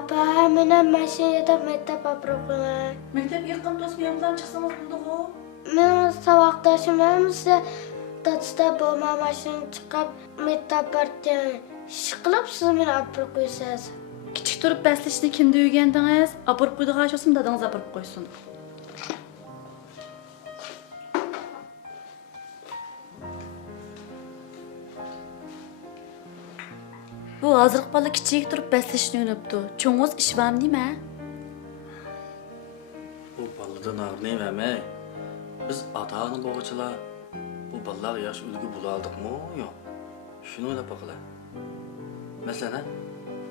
Apa, meni mashinada maktab olib qo'yaman. Maktab yaqin to'sib yangidan chiqsangiz bo'ldi-ku. Men saboqdashim emasda tatda bo'lma mashina chiqib maktab borgan. Ishqilib siz meni olib qo'yasiz. Kichik turib bəslishni kimda o'rgandingiz? Apirib qo'ydigan olsam dadingiz apirib qo'ysin. Bu hozirgi bola kichik turib bəslishni o'rganibdi. Cho'ngiz ish bormi nima? Bu baladan ağırlayayım biz ata-ana boğaçılar bu balalar yaş ulgu bulaldık mı? Yok. Şunu öyle bakalım. Mesela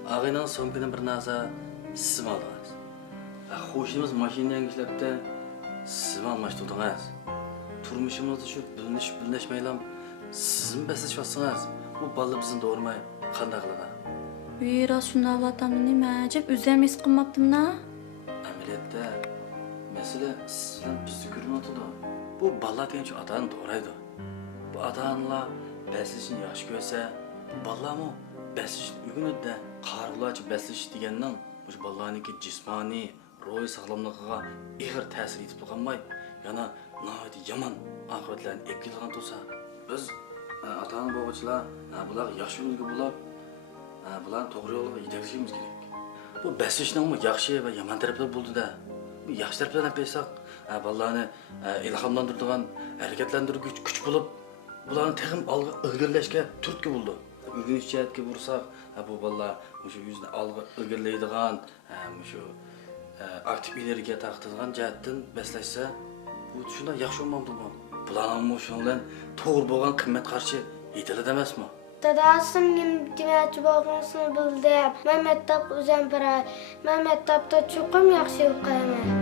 ağayla sonkinin bir narsa sizim aldınız. Hoşumuz maşineden geçilip de sizim almıştırdınız. Turmuşumuzda şu bilinişmeyle sizin besleşiyorsunuz. Bu balı bizim doğurmayı kandak kılına. Biraz şunda Allah'tan nima? Cep üzerime his qilmabdim na? Ameliyatda mesele sizden bizni görünüyordu. Bu balla degan şu atanı doğraydı. Bu atanlar besleşini yaş görse, bu balla mı besleşini ügünüdü de qargılaçı besleş degenden bu ballarınki cismani, ruhi sağlamlığına ihir təsir etip qalmay, yana nəhayət yaman aqibətlərini etkiləyən olsa, biz ata-ana boğaçılar bular yaxşı ulgu bulab, bularni to'g'ri yo'lga yetaklayishimiz kerak. Bu besleşning yaxshi va yomon taraflari bo'ldi da. Bu yaxshi taraflardan bilsak, balalarni ilhomlantiradigan, harakatlantiruvchi kuch bo'lib, bularni texim olg'a ilgirlashga turtki bo'ldi. O'rganish jihatga bursak, bu balalar shu yuzni olg'a ilgirlaydigan, shu aktiv energiya taqtirgan jihatdan beslashsa, bu shunday yaxshi bo'lmamdimi? Bularning shundan to'g'ri bo'lgan qimmat qarshi yetiladi emasmi? Dadasım demoqchi bo'lganini bildi. Men maktab o'zim biray. Men maktabda chuqur yaxshi o'qiyman.